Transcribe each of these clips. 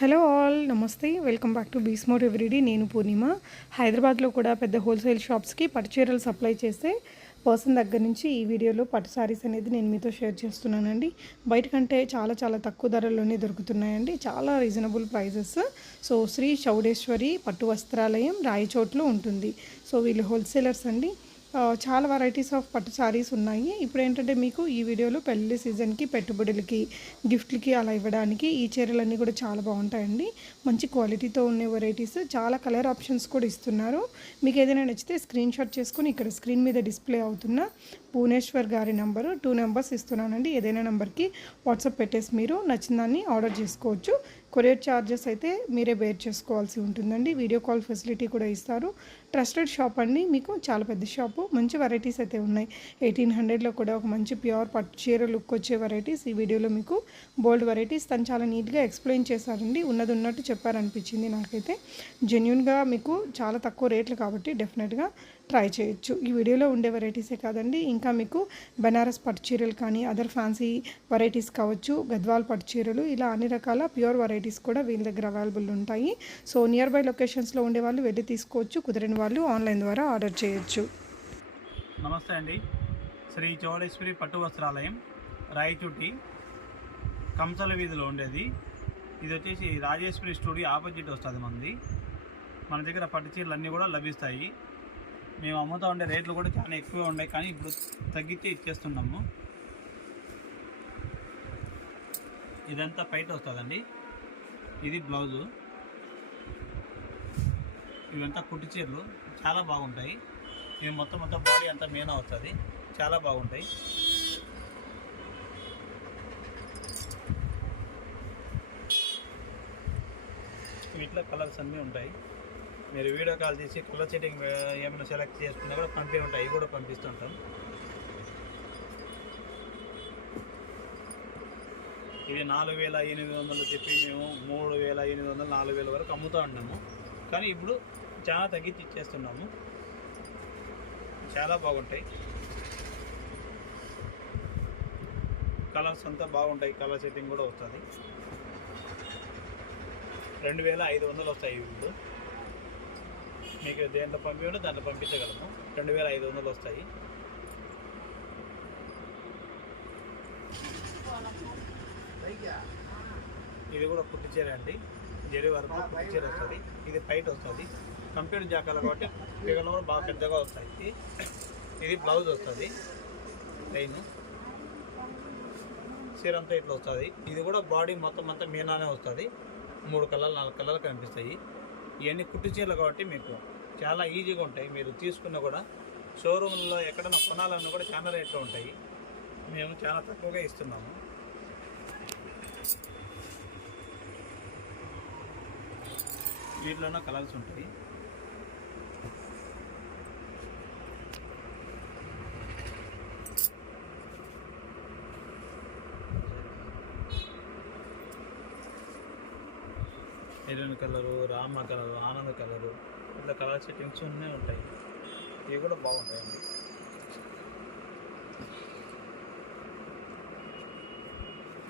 Hello all నమస్తే welcome back to be smart everyday. నేను పూర్ణిమ. హైదరాబాద్లో కూడా పెద్ద హోల్సేల్ షాప్స్కి పట్టు చీరలు సప్లై చేసే పర్సన్ దగ్గర నుంచి ఈ వీడియోలో పట్టు సారీస్ అనేది నేను మీతో షేర్ చేస్తున్నానండి. బయట కంటే చాలా తక్కువ ధరల్లోనే దొరుకుతున్నాయండి, చాలా reasonable prices. So Shri Chowdeshwari Pattu Vastralayam రాయచోట్లో ఉంటుంది. సో వీళ్ళు హోల్సేలర్స్ అండి. చాలా వెరైటీస్ ఆఫ్ పట్టు సారీస్ ఉన్నాయి. ఇప్పుడు ఏంటంటే మీకు ఈ వీడియోలో పెళ్లి సీజన్కి, పెట్టుబడులకి, గిఫ్ట్లకి అలా ఇవ్వడానికి ఈ చీరలన్నీ కూడా చాలా బాగుంటాయండి. మంచి క్వాలిటీతో ఉన్న వెరైటీస్, చాలా కలర్ ఆప్షన్స్ కూడా ఇస్తున్నారు. మీకు ఏదైనా నచ్చితే స్క్రీన్ షాట్ చేసుకొని ఇక్కడ స్క్రీన్ మీద డిస్ప్లే అవుతున్న భువనేశ్వర్ గారి నంబరు 2 నెంబర్స్ ఇస్తున్నానండి. ఏదైనా నెంబర్కి వాట్సాప్ పెట్టేసి మీరు నచ్చిన దాన్ని ఆర్డర్ చేసుకోవచ్చు. కొరియర్ ఛార్జెస్ అయితే మీరే బేర్ చేసుకోవాల్సి ఉంటుందండి. వీడియో కాల్ ఫెసిలిటీ కూడా ఇస్తారు. ట్రస్టెడ్ షాప్ అండి, మీకు చాలా పెద్ద షాపు. మంచి వెరైటీస్ అయితే ఉన్నాయి. 1800లో కూడా ఒక మంచి ప్యూర్ పట్టు చీర లుక్ వచ్చే వెరైటీస్ ఈ వీడియోలో మీకు బోల్డ్ వెరైటీస్ తను చాలా నీట్గా ఎక్స్ప్లెయిన్ చేశారండి. ఉన్నది ఉన్నట్టు చెప్పారనిపించింది నాకైతే. జెన్యున్గా మీకు చాలా తక్కువ రేట్లు కాబట్టి డెఫినెట్గా ట్రై చేయొచ్చు. ఈ వీడియోలో ఉండే వెరైటీసే కాదండి, ఇంకా మీకు బనారస్ పట్టు చీరలు కానీ, అదర్ ఫ్యాన్సీ వెరైటీస్ కావచ్చు, గద్వాల్ పట్టు చీరలు, ఇలా అన్ని రకాల ప్యూర్ వెరైటీస్ కూడా వీళ్ళ దగ్గర అవైలబుల్ ఉంటాయి. సో నియర్ బై లొకేషన్స్లో ఉండే వాళ్ళు వెళ్ళి తీసుకోవచ్చు, కుదిరిన వాళ్ళు ఆన్లైన్ ద్వారా ఆర్డర్ చేయొచ్చు. నమస్తే అండి. శ్రీ చౌడేశ్వరి పట్టు వస్త్రాలయం రాయచోటి కంసల వీధిలో ఉండేది. ఇది వచ్చేసి రాజేశ్వరి స్టూడియో ఆపోజిట్ వస్తుంది మనది. మన దగ్గర పట్టు చీరలు అన్నీ కూడా లభిస్తాయి. మేము అమ్ముతూ ఉండే రేట్లు కూడా చాలా ఎక్కువ ఉన్నాయి, కానీ ఇప్పుడు తగ్గించి ఇచ్చేస్తున్నాము. ఇదంతా పైట వస్తుందండి. ఇది బ్లౌజు. ఇవంతా కుట్టు చీరలు చాలా బాగుంటాయి. ఇవి మొత్తం బాడీ అంతా మీనా వస్తుంది, చాలా బాగుంటాయి. వీటిలో కలర్స్ అన్నీ ఉంటాయి. మీరు వీడియో కాల్ చేసి కలర్ సెట్టింగ్ ఏమైనా సెలెక్ట్ చేసుకున్నా కూడా ఉంటాయి. ఇవి కూడా పంపిస్తుంటాం. ఇవి 4800 చెప్పి మేము 3800, 4000 వరకు అమ్ముతూ ఉన్నాము, కానీ ఇప్పుడు చాలా తగ్గించి ఇచ్చేస్తున్నాము. చాలా బాగుంటాయి. కలర్స్ అంతా బాగుంటాయి. కలర్ సెట్టింగ్ కూడా వస్తుంది. 2500 వస్తాయి. ఇప్పుడు మీకు దేంట్లో పంపించండి దాంట్లో పంపించగలము. 2500 వస్తాయి. ఇది కూడా కుట్టి చీర అండి. జరి వరకు కుట్టి చీర వస్తుంది. ఇది పైట్ వస్తుంది. కంప్యూటర్ జాకాలు కాబట్టి పిగలు కూడా బాగా పెద్దగా వస్తాయి. ఇది బ్లౌజ్ వస్తుంది. లైన్ చీర అంతా ఇట్లా వస్తుంది. ఇది కూడా బాడీ మొత్తం అంతా మీనానే వస్తుంది. 3 కలర్లు 4 కలర్లు కనిపిస్తాయి. ఇవన్నీ కుట్టు చీరలు కాబట్టి మీకు చాలా ఈజీగా ఉంటాయి. మీరు తీసుకున్నా కూడా షోరూంలో ఎక్కడైనా కొనాలన్నా కూడా చాలా రేట్లు ఉంటాయి. మేము చాలా తక్కువగా ఇస్తున్నాము. వీటిలోనే కలర్స్ ఉంటాయి. ఎరుని కలరు, రామ కలరు, ఆనంద కలరు, ఇట్లా కలర్ సెట్టింగ్స్ అన్నీ ఉంటాయి. ఇవి కూడా బాగుంటాయండి.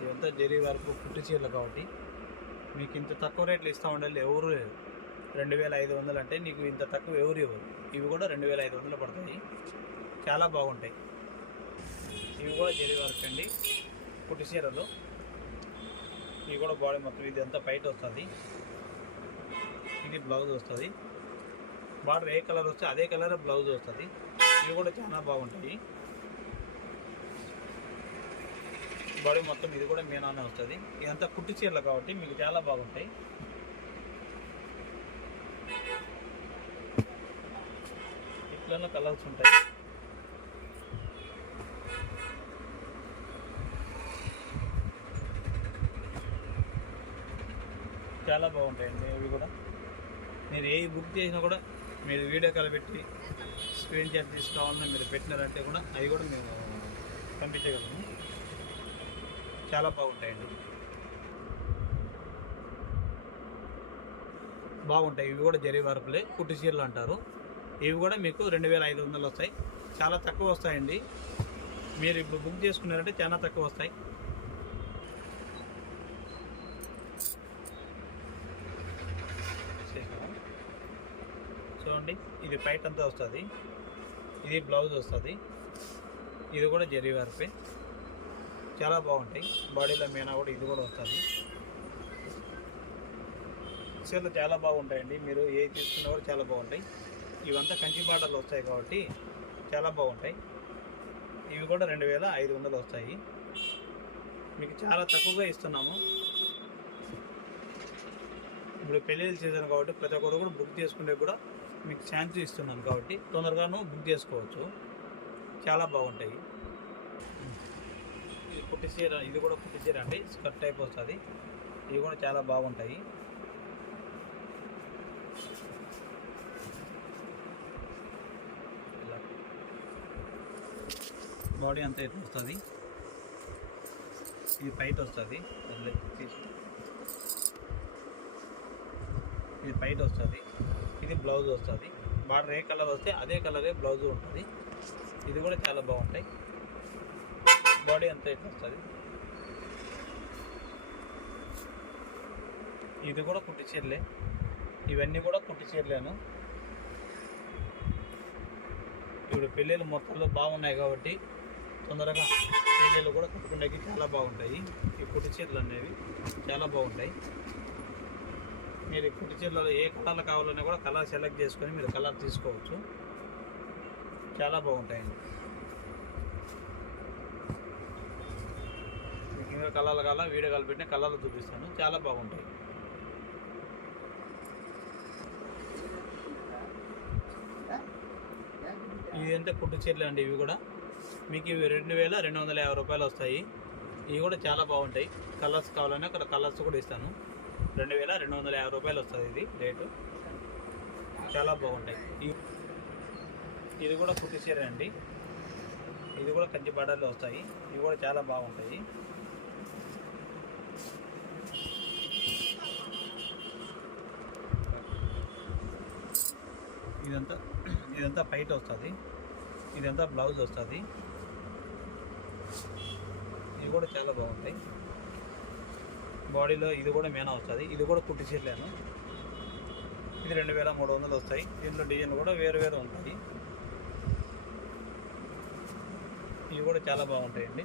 ఇదంతా జరీ వరకు కుట్టు చీరలు కాబట్టి మీకు ఇంత తక్కువ రేట్లు ఇస్తూ ఉండాలి ఎవరు లేదు. 2500 అంటే నీకు ఇంత తక్కువ ఎవరు ఇవ్వరు. ఇవి కూడా 2500 పడతాయి. చాలా బాగుంటాయి. ఇవి కూడా జరీ వర్క్ అండి, కుట్టు చీరలు. ఇవి కూడా బాడీ మొత్తం ఇది అంతా బయట వస్తుంది. ఇది బ్లౌజ్ వస్తుంది. బార్డర్ ఏ కలర్ వస్తే అదే కలర్ బ్లౌజ్ వస్తుంది. ఇవి కూడా చాలా బాగుంటాయి. బాడీ మొత్తం ఇది కూడా మీనానే వస్తుంది. ఇదంతా కుట్టు చీరలు కాబట్టి మీకు చాలా బాగుంటాయి. ఇట్లా కలర్స్ ఉంటాయి. చాలా బాగుంటాయండి. అవి కూడా మీరు ఏ బుక్ చేసినా కూడా మీరు వీడియో కాల్ పెట్టి స్క్రీన్ షాట్ తీసుకోవాలని మీరు పెట్టినారంటే కూడా అవి కూడా మేము పంపించగలము. చాలా బాగుంటాయండి. బాగుంటాయి. ఇవి కూడా జరీ వర్కులే, కుట్టు చీరలు అంటారు. ఇవి కూడా మీకు 2500 వస్తాయి. చాలా తక్కువ వస్తాయండి. మీరు ఇప్పుడు బుక్ చేసుకున్నారంటే చాలా తక్కువ వస్తాయి. చూడండి, ఇది పైట్ అంతా వస్తుంది, ఇది బ్లౌజ్ వస్తుంది, ఇది కూడా జరీ వర్కే, చాలా బాగుంటాయి. బాడీలో మీనా కూడా ఇది కూడా వస్తుంది. చీరలు చాలా బాగుంటాయండి, మీరు ఏ తీసుకున్నా కూడా చాలా బాగుంటాయి. ఇవంతా కంచి బార్డర్లు వస్తాయి కాబట్టి చాలా బాగుంటాయి. ఇవి కూడా 2500 వస్తాయి. మీకు చాలా తక్కువగా ఇస్తున్నాము. ఇప్పుడు పెళ్ళిళ్ళ సీజన్ కాబట్టి ప్రతి ఒక్కరు కూడా బుక్ చేసుకునే కూడా మీకు ఛాన్స్ ఇస్తున్నాను కాబట్టి తొందరగాను బుక్ చేసుకోవచ్చు. చాలా బాగుంటాయి. ఇది కుట్టి చీర, ఇది కూడా కుట్టి చీర అండి, స్కర్ట్ టైప్ వస్తుంది. ఇవి కూడా చాలా బాగుంటాయి. బాడీ అంతా ఇట్లా వస్తుంది, ఇది పైట్ వస్తుంది, ఇది పైట్ వస్తుంది, ఇది బ్లౌజ్ వస్తుంది. బార్డర్ ఏ కలర్ వస్తే అదే కలరే బ్లౌజ్ ఉంటుంది. ఇది కూడా చాలా బాగుంటాయి. బాడీ అంతా ఇట్లా వస్తుంది. ఇది కూడా కుట్టి చీరలే, ఇవన్నీ కూడా కుట్టి చీరలేను. ఇప్పుడు పెళ్ళిళ్ళు మొత్తంలో బాగున్నాయి కాబట్టి తొందరగా పెళ్ళిళ్ళు కూడా కట్టుకునేకి చాలా బాగుంటాయి. ఈ కుట్టి చీరలు అనేవి చాలా బాగుంటాయి. మీరు ఈ కుట్టి చీరలలో ఏ కలర్లు కావాలన్నా కూడా కలర్ సెలెక్ట్ చేసుకొని మీరు కలర్ తీసుకోవచ్చు. చాలా బాగుంటాయండి. మీకు ఇంకా కలర్లు కావాలా వీడియో కాల్ పెట్టిన కలర్లు చూపిస్తాను, చాలా బాగుంటాయి. ఇవి అంతా కుట్టు చీరలు అండి. ఇవి కూడా మీకు ఇవి 2250 రూపాయలు వస్తాయి. ఇవి కూడా చాలా బాగుంటాయి. కలర్స్ కావాలన్నా అక్కడ కలర్స్ కూడా ఇస్తాను. 2250 రూపాయలు వస్తుంది ఇది రేటు. చాలా బాగుంటాయి. ఇది కూడా కుట్టి చీర అండి. ఇది కూడా కంచి బార్డర్లు వస్తాయి. ఇవి కూడా చాలా బాగుంటాయి. ఇదంతా పైట్ వస్తుంది, ఇదంతా బ్లౌజ్ వస్తుంది. ఇవి కూడా చాలా బాగుంటాయి. బాడీలో ఇది కూడా మీనా వస్తుంది. ఇది కూడా కుట్టి చీరలేను. ఇది 2300 వస్తాయి. దీంట్లో డిజైన్ కూడా వేరు వేరు ఉంటాయి. ఇవి కూడా చాలా బాగుంటాయండి.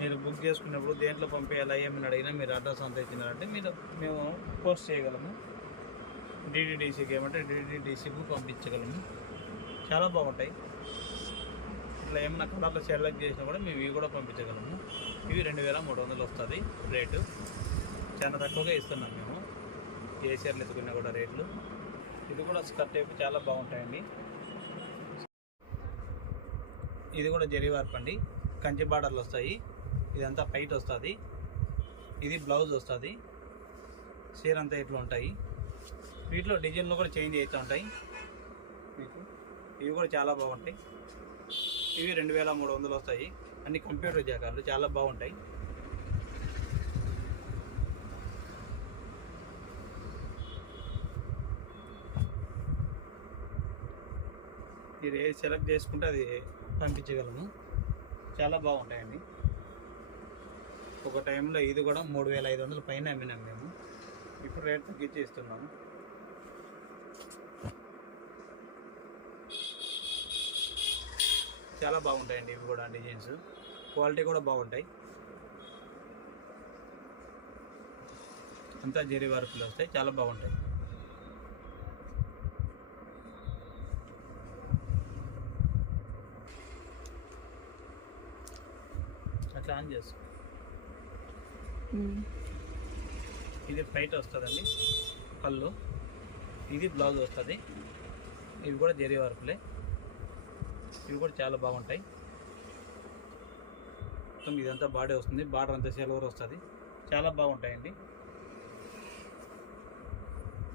మీరు బుక్ చేసుకున్నప్పుడు దేంట్లో పంపించాలా ఏమని అడిగినా మీరు అడ్రస్ అంతా ఇచ్చినారంటే మేము పోస్ట్ చేయగలము. డిడిడిసికి ఏమంటే డిడిడిసికి పంపించగలము. చాలా బాగుంటాయి. ఇట్లా ఏమైనా కలర్లో సెలెక్ట్ చేసినా కూడా మేము ఇవి కూడా పంపించగలము. ఇవి 2300 వస్తుంది రేటు. చాలా తక్కువగా ఇస్తున్నాం మేము ఏ చీరలు ఎత్తుకున్నా కూడా రేట్లు. ఇది కూడా స్కర్ట్ టైప్ చాలా బాగుంటాయండి. ఇది కూడా జరీ వర్క్ అండి, కంచి బార్డర్లు వస్తాయి. ఇదంతా పైట్ వస్తుంది, ఇది బ్లౌజ్ వస్తుంది. చీర అంతా ఇట్లా ఉంటాయి. వీటిలో డిజైన్లు కూడా చేంజ్ అవుతూ ఉంటాయి. ఇవి కూడా చాలా బాగుంటాయి. ఇవి 2300 వస్తాయి. అన్ని కంప్యూటర్ జాకార్లు చాలా బాగుంటాయి. మీరు ఏది సెలెక్ట్ చేసుకుంటే అది పంపించగలము. చాలా బాగుంటాయండి. ఒక టైంలో ఇది కూడా 3500 పైన అమ్మినాం మేము. ఇప్పుడు రేట్ తగ్గించి ఇస్తున్నాము. చాలా బాగుంటాయండి ఇవి కూడా డిజైన్స్. క్వాలిటీ కూడా బాగుంటాయి. అంతా జరీ వర్క్లు వస్తాయి, చాలా బాగుంటాయి. అట్లా ఆన్ చేసుకో. ఇది పైట్ వస్తుందండి కళ్ళు, ఇది బ్లౌజ్ వస్తుంది. ఇవి కూడా జరీ వర్క్లే. ఇవి కూడా చాలా బాగుంటాయి. మొత్తం ఇదంతా బాడీ వస్తుంది, బార్డర్ అంతా సిల్వర్ వస్తుంది. చాలా బాగుంటాయండి.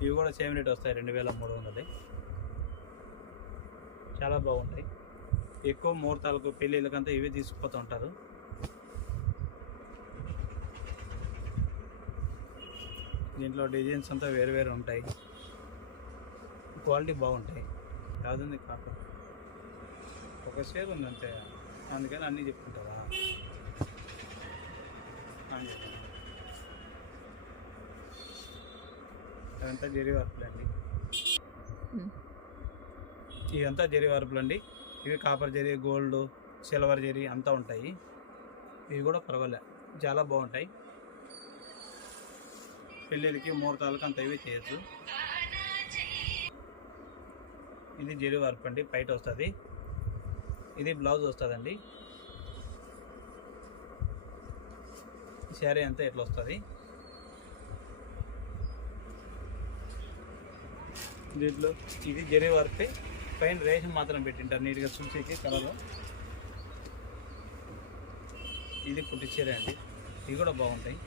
ఇవి కూడా సేమ్ రేట్ వస్తాయి, 2300. చాలా బాగుంటాయి. ఎక్కువ ముహూర్తాలకు పెళ్ళిళ్ళకంతా ఇవే తీసుకుపోతూ ఉంటారు. దీంట్లో డిజైన్స్ అంతా వేరు వేరు ఉంటాయి. క్వాలిటీ బాగుంటాయి. యాదుంది కాక ఒక షేర్ ఉంది అంతే, అందుకని అన్నీ చెప్పుకుంటారా అని చెప్పండి. ఇదంతా జరీ వర్కులు అండి. ఇదంతా జరీ వర్కులు అండి. ఇవి copper zari, gold, silver zari అంతా ఉంటాయి. ఇవి కూడా పర్వాలే, చాలా బాగుంటాయి. పెళ్ళిళ్ళకి ముహూర్తాలకు అంత ఇవి చేయొచ్చు. ఇది జరీ వర్క్ అండి, పైట వస్తుంది. ఇది బ్లౌజ్ వస్తుందండి. శారీ అంతా ఎట్లా వస్తుంది. దీంట్లో ఇది జరీ వర్క్, పైన రేషన్ మాత్రం పెట్టింటారు నీట్గా చూసేకి కలర్. ఇది కుట్టి చీర అండి, ఇవి కూడా బాగుంటాయి.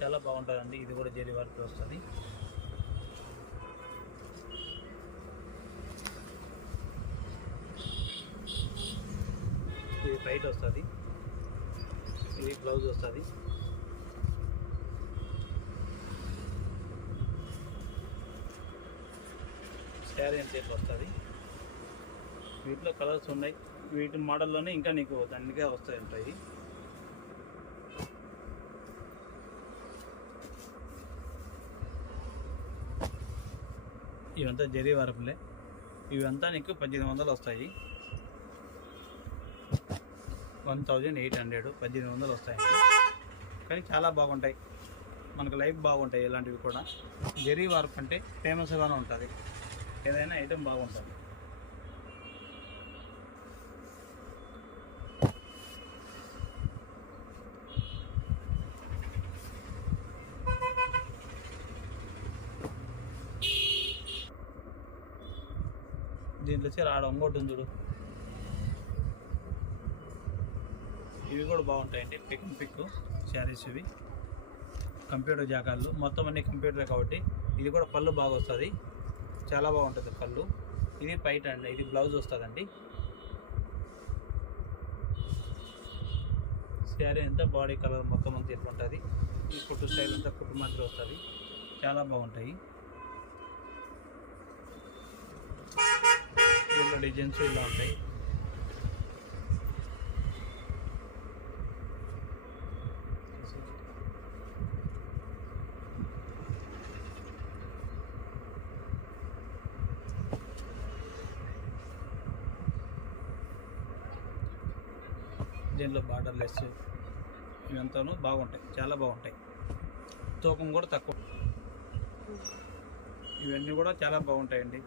చాలా బాగుంటుందండి. ఇది కూడా జరీ వర్క్ వస్తుంది. ఇది ప్రైట్ వస్తుంది. ఇది బ్లౌజ్ వస్తుంది. శారీ అంత ఇట్లా వస్తుంది. వీటిలో కలర్స్ ఉన్నాయి. వీటి మోడల్లోనే ఇంకా నీకు దండిగా ఉంటాయి. ఇవంతా జరీ వర్కులే. ఇవంతా నీకు 1800 వస్తాయి. 1800 1800 వస్తాయండి. కానీ చాలా బాగుంటాయి, మనకు లైఫ్ బాగుంటాయి. ఇలాంటివి కూడా జరీ వర్క్ అంటే ఫేమస్గానే ఉంటుంది. ఏదైనా ఐటెం బాగుంటుంది. దీంట్లో వచ్చి రావడం ఇంకోటి ఉంది చూడు. ఇవి కూడా బాగుంటాయండి. పిక్ శారీస్ ఇవి కంప్యూటర్ జాకాళ్ళు మొత్తం అన్ని కంప్యూటర్ కాబట్టి ఇది కూడా పళ్ళు బాగా వస్తుంది. చాలా బాగుంటుంది పళ్ళు. ఇది పైట అండి, ఇది బ్లౌజ్ వస్తుందండి. శారీ అంతా బాడీ కలర్ మొత్తం అంతా ఎట్లా ఉంటుంది. ఈ కుట్టు స్టైల్ అంతా కుట్టు మాత్రం వస్తుంది. చాలా బాగుంటాయి. దీంట్లో డిజైన్స్ ఇలా ఉంటాయి. దీంట్లో బార్డర్ లెస్ ఇవంతాను బాగుంటాయి, చాలా బాగుంటాయి. తూకం కూడా తక్కువ. ఇవన్నీ కూడా చాలా బాగుంటాయండి.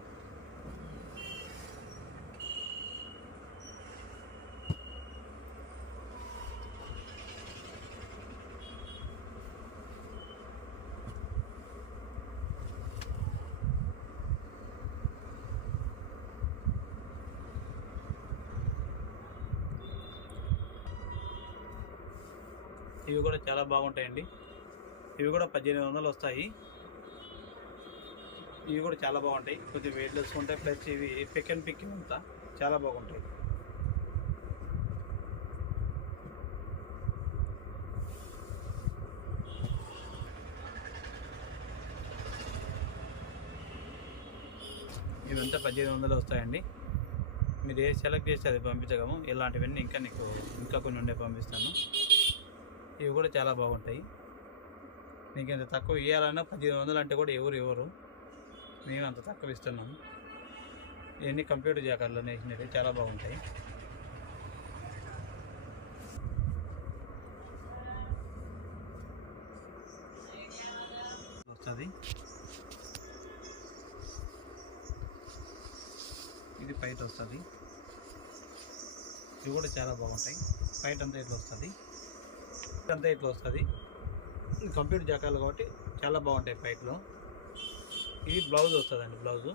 ఇవి కూడా చాలా బాగుంటాయండి. ఇవి కూడా 1800 వస్తాయి. ఇవి కూడా చాలా బాగుంటాయి. కొద్దిగా వెయిట్లెస్ ఉంటాయి. ప్లస్ ఇవి పిక్ అండ్ పిక్ అంతా చాలా బాగుంటాయి. ఇవంతా 1800 వస్తాయండి. మీరు ఏ సెలెక్ట్ చేస్తే అది పంపించగలము. ఇలాంటివన్నీ ఇంకా కొన్ని ఉండే పంపిస్తాను. ఇవి కూడా చాలా బాగుంటాయి. నీకు ఇంత తక్కువ ఇవ్వాలన్నా 1800 అంటే కూడా ఎవరు మేము అంత తక్కువ ఇస్తున్నాము. ఇవన్నీ కంప్యూటర్ జాకాల్లో నేసినవి చాలా బాగుంటాయి. వస్తుంది. ఇది పైట వస్తుంది. ఇవి కూడా చాలా బాగుంటాయి. పైట అంతా ఇట్లా వస్తుంది. అంతా ఇట్లా వస్తుంది. కంప్యూటర్ జాకాలు కాబట్టి చాలా బాగుంటాయి పైట్లో. ఇది బ్లౌజ్ వస్తుందండి. బ్లౌజు